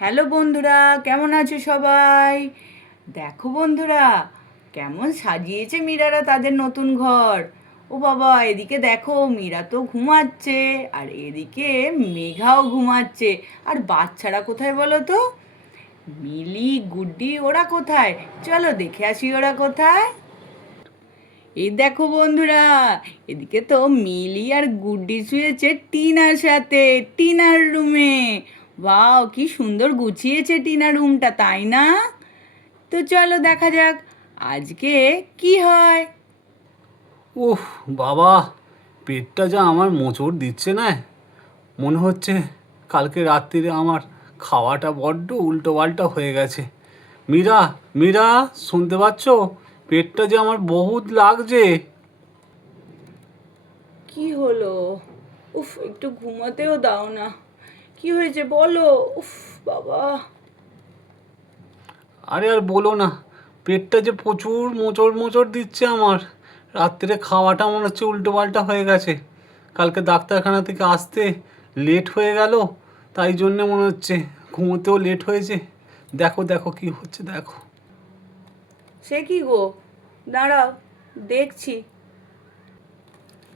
Hello বন্ধুরা, কেমন আছো সবাই? দেখো বন্ধুরা, কেমন সাজিয়েছে মীরারা তাদের নতুন ঘর। ও বাবা, এদিকে দেখো মীরা তো ঘুমাচ্ছে, আর এদিকে মেঘাও ঘুমাচ্ছে। আর বাচ্চারা কোথায় বলো তো? মিলি, গুড্ডি ওরা কোথায়? চলো দেখে আসি ওরা কোথায়। এই দেখো বন্ধুরা, এদিকে তো মিলি আর গুড্ডি শুয়েছে টিনার সাথে, টিনার রুমে। ওয়াও, কি সুন্দর গুছিয়েছে টিনা রুমটা, তাই না? তো চলো দেখা যাক আজকে কি হয়। উফ বাবা, পেটটা যা আমার মোচড় দিচ্ছে না। মনে হচ্ছে কালকে রাত্রিরে আমার খাওয়াটা বড্ড উল্টো পাল্টা হয়ে গেছে। মীরা, মীরা, শুনতে পাচ্ছ? পেটটা যে আমার বহুত লাগছে। কি হলো? উফ, একটু ঘুমাতেও দাও না। কি হয়েছে বলো? উফ বাবা। আরে আর বলো না, পেটটা যে প্রচুর মোচড় মোচড় দিচ্ছে আমার। রাত্রিরে খাওয়াটা মনে হচ্ছে উল্টো পাল্টা হয়ে গেছে। কালকে ডাক্তারখানা থেকে আসতে লেট হয়ে গেল, তাই জন্যে মনে হচ্ছে ঘুমোতেও লেট হয়েছে। দেখো দেখো কি হচ্ছে দেখো। সে কি গো? দাঁড়াও, দেখছি।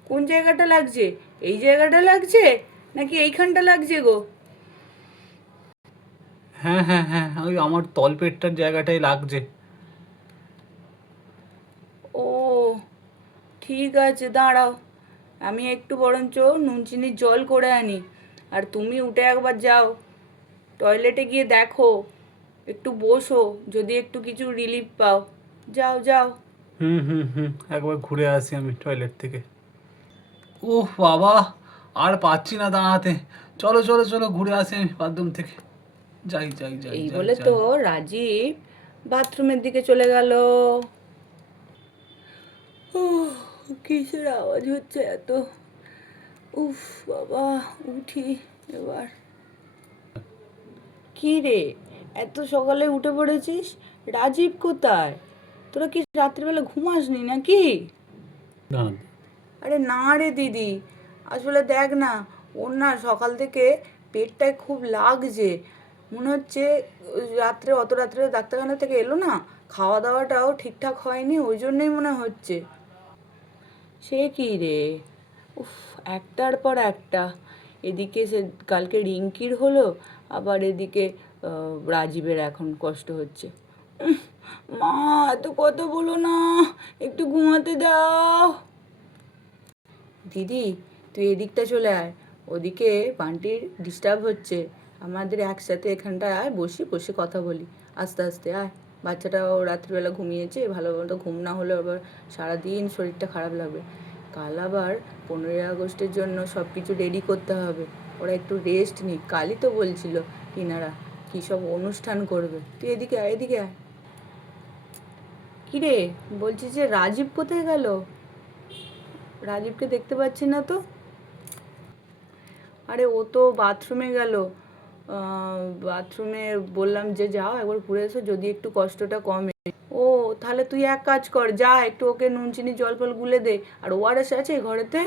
কোন জায়গাটা লাগছে? এই জায়গাটা লাগছে নাকি এইখানটা লাগছে গো? হ্যাঁ হ্যাঁ হ্যাঁ, ওই আমার তলপেটটার জায়গাটাই লাগছে। ও, ঠিক আছে, দাঁড়াও। আমি একটু বরঞ্চ নুন চিনির জল করে আনি। আর তুমি উঠে একবার যাও, টয়লেটে গিয়ে দেখো, একটু বসো, যদি একটু কিছু রিলিফ পাও। যাও যাও। হুম হুম হুম, একবার ঘুরে আসি আমি টয়লেট থেকে। ওহ বাবা, আর পাচ্ছি না দাঁড়াতে। চলো চলো চলো, ঘুরে আসি আমি বাথরুম থেকে। যাই যাই যাই এই যাই বলে তো যাই। রাজীব বাথরুমের দিকে চলে গেল। উহ, কিসের আওয়াজ হচ্ছে এত? উফ বাবা, উঠি এবার। কি রে, এত সকালে উঠে পড়েছিস? রাজীব কোথায়? তোরা কি রাত্রিবেলা ঘুমাসনি নাকি? দাঁড়ান। আরে না রে দিদি, আসলে দেখ না, ওর না সকাল থেকে পেটটায় খুব লাগছে। মনে হচ্ছে রাত্রে, অত রাত্রে ডাক্তারখানা থেকে এলো না, খাওয়া দাওয়াটাও ঠিকঠাক হয়নি, ওই জন্যই মনে হচ্ছে। সে কি রে, উফ, একটার পর একটা। এদিকে সে কালকে রিঙ্কির হলো, আবার এদিকে রাজীবের এখন কষ্ট হচ্ছে। উহ, মা, এত কথা বলো না, একটু ঘুমাতে দাও। দিদি, তুই এদিকটা চলে আয়, ওদিকে বান্টির ডিস্টার্ব হচ্ছে। আমাদের একসাথে এখানটায় আয়, বসি, বসে কথা বলি। আস্তে আস্তে আয়। বাচ্চাটাও রাত্রিবেলা ঘুমিয়েছে, ভালো মতো ঘুম না হলে আবার সারাদিন শরীরটা খারাপ লাগবে। কাল আবার 15ই আগস্টের জন্য সব কিছু রেডি করতে হবে। ওরা একটু রেস্ট নিক, কালই তো বলছিল টিনারা কী সব অনুষ্ঠান করবে। তুই এদিকে আয়, এদিকে আয়। কিরে, বলছি যে রাজীব কোথায় গেল? রাজীবকে দেখতে পাচ্ছি না তো। আরে ও তো বাথরুমে গেল। বাথরুমে বললাম যে যাও একবার ঘুরে এসো, যদি একটু কষ্টটা কমে। ও, তাহলে তুই এক কাজ কর, যা একটু ওকে নুন চিনি জল ফল গুলে দে। আর ওআরএস আছে ঘরেতে?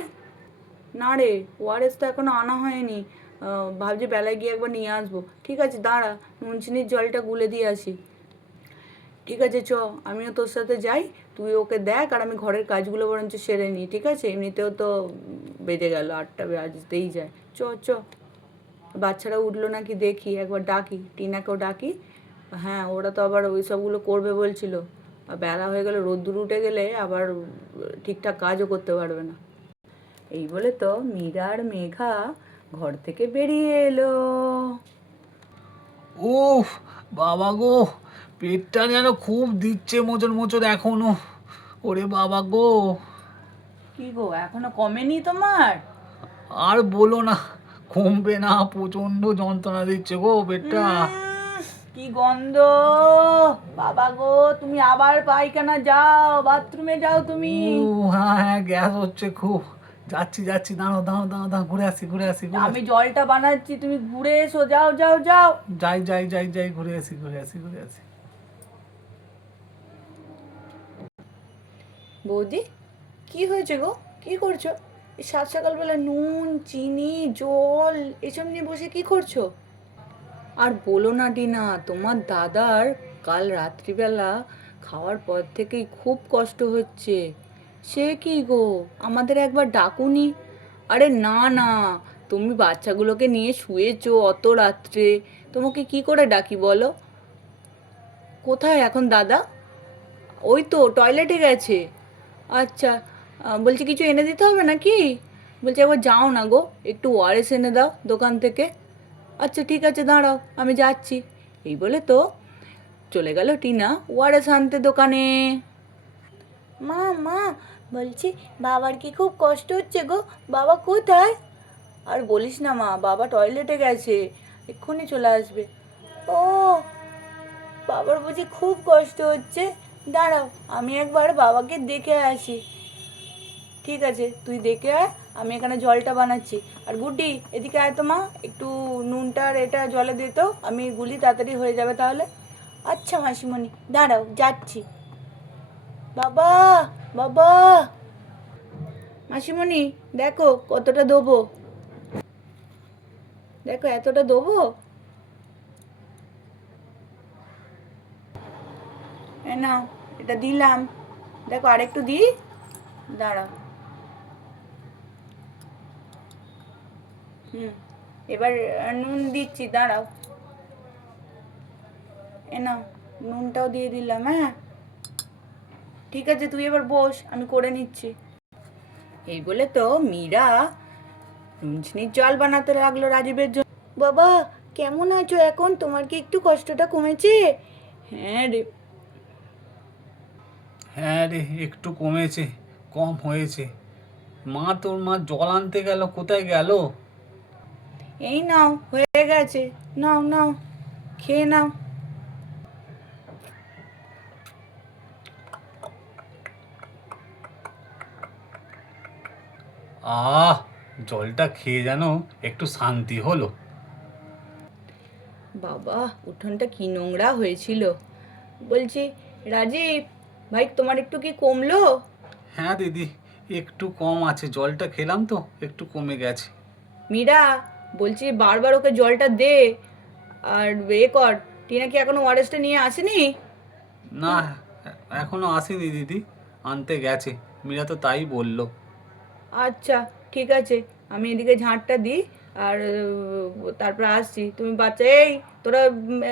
না রে, ওআরএস তো এখনো আনা হয়নি। ভাবছি বেলায় গিয়ে একবার নিয়ে আসবো। ঠিক আছে, দাঁড়া, নুন চিনির জলটা গুলে দিয়ে আসি। ঠিক আছে, চ, আমিও তোর সাথে যাই। তুই ওকে দেখ, আর আমি ঘরের কাজগুলো বরঞ্চ সেরে নিই, ঠিক আছে? এমনিতেও তো বেজে গেল, 8টা বাজতেই যায়। চ চ। বাচ্চারা উঠলো নাকি দেখি, একবার ডাকি, টিনাকেও ডাকি। হ্যাঁ, ওরা তো আবার ওই সবগুলো করবে বলছিল। আর বেলা হয়ে গেলে, রোদ্দুর উঠে গেলে আবার ঠিকঠাক কাজও করতে পারবে না। এই বলে তো মীরা আর মেঘা ঘর থেকে বেরিয়ে এলো। উফ বাবা গো, পেটটা যেন খুব দিচ্ছে মোচড় মোচড় এখনো। ওরে বাবা গো। কি গো, এখনো কমেনি তোমার? আর বলো না, কমবে না, প্রচন্ড যন্ত্রণা দিচ্ছে গো পেটটা। কি গন্ধ! বাবা গো, তুমি আবার পায়খানা যাও, বাথরুমে যাও তুমি। হ্যাঁ হ্যাঁ, গ্যাস হচ্ছে খুব। যাচ্ছি যাচ্ছি, দাঁড়াও দাঁড়াও দাঁড়াও দাঁড়াও, ঘুরে আসি ঘুরে আসি ঘুরে আমি আসি। জলটা বানাচ্ছি, তুমি ঘুরে এসো, যাও যাও যাও। যাই যাই যাই যাই, ঘুরে আসি ঘুরে আসি ঘুরে আসি। বৌদি, কি হয়েছে গো? কি করছো? এই সাত সকালবেলা নুন চিনি জল এসব নিয়ে বসে কি করছো? আর বলো না টিনা, তোমার দাদার কাল রাত্রিবেলা খাওয়ার পর থেকেই খুব কষ্ট হচ্ছে। সে কি গো, আমাদের একবার ডাকুনি? আরে না না, তুমি বাচ্চাগুলোকে নিয়ে শুয়েছো অত রাত্রে, তোমাকে কি করে ডাকি বলো? কোথায় এখন দাদা? ওই তো টয়লেটে গেছে। আচ্ছা, বলছি কিছু এনে দিতে হবে নাকি? বলছি একবার যাও না গো, একটু ওআরএস এনে দাও দোকান থেকে। আচ্ছা ঠিক আছে, দাঁড়াও আমি যাচ্ছি। এই বলে তো চলে গেল টিনা ওআরএস আনতে দোকানে। মা মা, বলছি বাবার কি খুব কষ্ট হচ্ছে গো? বাবা কোথায়? আর বলিস না মা, বাবা টয়লেটে গেছে, এক্ষুনি চলে আসবে। ও, বাবার বুঝি খুব কষ্ট হচ্ছে? দাঁড়াও আমি একবার বাবাকে দেখে আসি। ঠিক আছে, তুই দেখে আয়, আমি এখানে জলটা বানাচ্ছি। আর গুড্ডি এদিকে আয় তো মা, একটু নুনটা আর এটা জলে দে তো, আমি গুলি তাড়াতাড়ি হয়ে যাবে তাহলে। আচ্ছা মাসিমণি, দাঁড়াও যাচ্ছি। বাবা, বাবা, মাসিমণি দেখো কতটা দেবো, দেখো এতটা দেবো। এ নাও, এটা দিলাম, দেখো আরেকটু দিই, দাঁড়াও। হুম, এবার নুন দিচ্ছি, দাঁড়াও। এ নাও, নুনটাও দিয়ে দিলাম। হ্যাঁ ঠিক আছে, তুই এবার বস, আমি করে নিচ্ছি। এই বলে তো মীরা নুন চিনির জল বানাতে লাগলো রাজীবের জন্য। বাবা কেমন আছো এখন? তোমার কি একটু কষ্টটা কমেছে? হ্যাঁ রে। হ্যাঁ রে, একটু কমেছে, কম হয়েছে। তোর মা জল আনতে গেল, কোথায় গেল? এই নাও হয়ে গেছে, নাও নাও, খেয়ে নাও। আহ, জলটা খেয়ে যেন একটু শান্তি হলো। বাবা উঠোনটা কি নোংরা হয়েছিল। বলছি রাজীব ভাই, তোমার একটু কি কমলো? হ্যাঁ দিদি, একটু কম আছে, জলটা খেলাম তো একটু কমে গেছে। মীরা, বলছি বারবার ওকে জলটা দে। আর এ কর, টিনা কি এখনো ওয়ারেসটা নিয়ে আসেনি? না, এখনো আসেনি দিদি, আনতে গেছে, মীরা তো তাই বললো। আচ্ছা ঠিক আছে, আমি এদিকে ঝাঁটটা দিই। আর তারপর আসছি। তুমি বাচ্চা, এই তোরা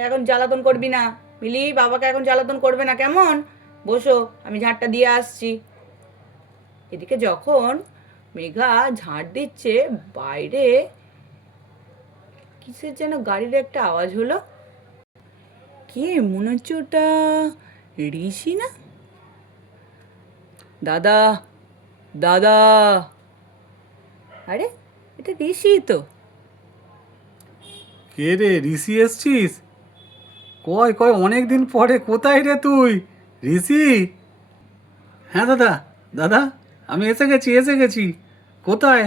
এখন জ্বালাতন করবি না, মিলি বাবাকে এখন জ্বালাতন করবে না কেমন? বসো, আমি ঝাঁটটা দিয়ে আসছি। এদিকে যখন মেঘা ঝাঁট দিচ্ছে, বাইরে কিসের যেন গাড়ির একটা আওয়াজ হলো। কে মনে হচ্ছে ওটা? ঋষি না? দাদা, দাদা, আরে এটা ঋষি তো। কে রে, ঋষি এসছিস? কয় কয় অনেক দিন পরে, কোথায় রে তুই ঋষি? হ্যাঁ দাদা, দাদা আমি এসে গেছি, এসে গেছি। কোথায়?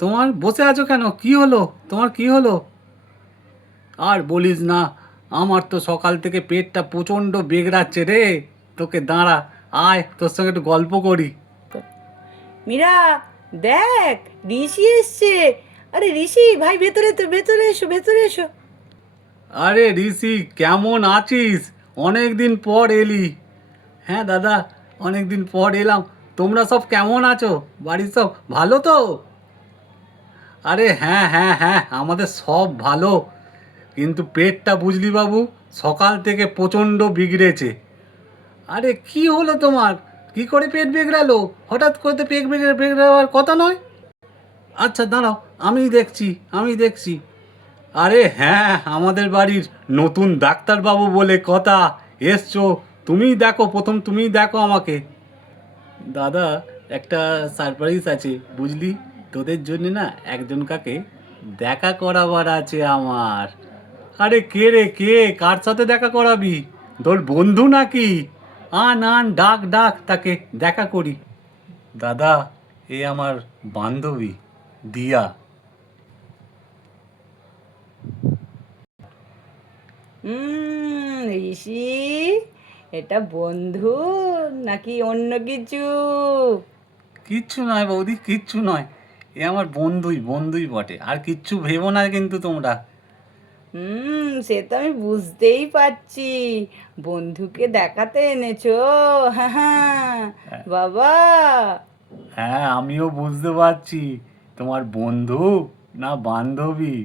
তোমার বসে আছো কেন? কি হলো তোমার, কি হলো? আর বলিস না, আমার তো সকাল থেকে পেটটা প্রচণ্ড বেগড়াচ্ছে রে। তোকে দাঁড়া, আয় তোর সঙ্গে একটু গল্প করি। মীরা দেখ, ঋষি এসছে। আরে ঋষি ভাই, ভেতরে তো, ভেতরে এসো, ভেতরে এসো। আরে ঋষি, কেমন আছিস? অনেক দিন পর এলি। হ্যাঁ দাদা, অনেক দিন পর এলাম। তোমরা সব কেমন আছো? বাড়ির সব ভালো তো? আরে হ্যাঁ হ্যাঁ হ্যাঁ, আমাদের সব ভালো। কিন্তু পেটটা বুঝলি বাবু, সকাল থেকে প্রচণ্ড বিগড়েছে। আরে কি হলো তোমার? কি করে পেট বিগড়ালো? হঠাৎ করে তো পেট বিগড়াবার কথা নয়। আচ্ছা দাঁড়াও, আমি দেখছি, আমি দেখছি। আরে হ্যাঁ, আমাদের বাড়ির নতুন ডাক্তারবাবু বলে কথা, এসছো। তুমিই দেখো, প্রথম তুমিই দেখো আমাকে। দাদা, একটা সারপ্রাইজ আছে বুঝলি, তোদের জন্য না একজন কাকে দেখা করাবার আছে আমার। আরে কে রে, কে, কার সাথে দেখা করাবি? তোর বন্ধু নাকি? আন আন, ডাক ডাক, তাকে দেখা করি। দাদা, এ আমার বান্ধবী দিয়া। ঋষি, এটা বন্ধু নাকি অন্য কিছু? কিচ্ছু নয় বৌদি, কিচ্ছু নয়। এ আমার বন্ধুই, বন্ধুই বটে, আর কিচ্ছু ভেবো না কিন্তু তোমরা। সে তো আমি বুঝতেই পারছি, বন্ধুকে দেখাতে এনেছো। হ্যাঁ হ্যাঁ, বাবা। হ্যাঁ, আমিও বুঝতে পারছি তোমার বন্ধু না বান্ধবী।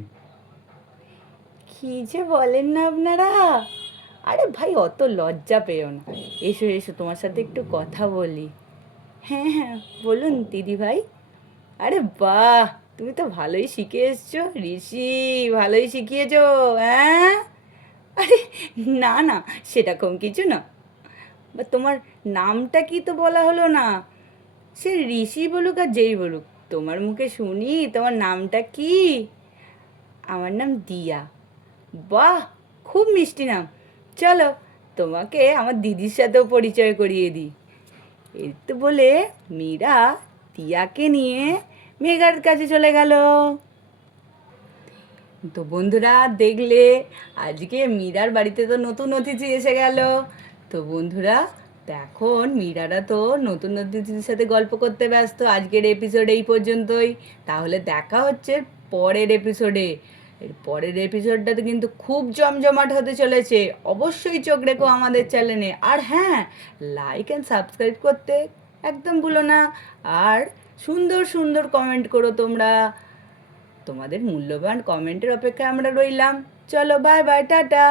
কি যে বলেন না আপনারা! আরে ভাই, অত লজ্জা পেও না। এসো এসো, তোমার সাথে একটু কথা বলি। হ্যাঁ হ্যাঁ, বলুন দিদি ভাই। আরে বাহ, তুমি তো ভালোই শিখে এসছো ঋষি, ভালোই শিখিয়েছো। হ্যাঁ, আরে না না, সেরকম কিছু না। বা তোমার নামটা কি তো বলা হলো না। সে ঋষি বলুক আর যেই বলুক, তোমার মুখে শুনি তোমার নামটা কি। আমার নাম দিয়া। বাহ, খুব মিষ্টি নাম। চলো, তোমাকে আমার দিদির সাথেও পরিচয় করিয়ে দিই। এই তো বলে মীরা টিয়াকে নিয়ে মেঘার কাছে চলে গেল। তো বন্ধুরা, দেখলে আজকে মীরার বাড়িতে তো নতুন অতিথি এসে গেল। তো বন্ধুরা, তো এখন মীরারা তো নতুন অতিথির সাথে গল্প করতে ব্যস্ত। আজকের এপিসোড এই পর্যন্তই। তাহলে দেখা হচ্ছে পরের এপিসোডে। এর পরের এপিসোডটাতে কিন্তু খুব জমজমাট হতে চলেছে। অবশ্যই চোখ রেখো আমাদের চ্যানেলে। আর হ্যাঁ, লাইক অ্যান্ড সাবস্ক্রাইব করতে একদম ভুলো না। আর সুন্দর সুন্দর কমেন্ট করো তোমরা। তোমাদের মূল্যবান কমেন্টের অপেক্ষায় আমরা রইলাম। চলো, বাই বাই, টাটা।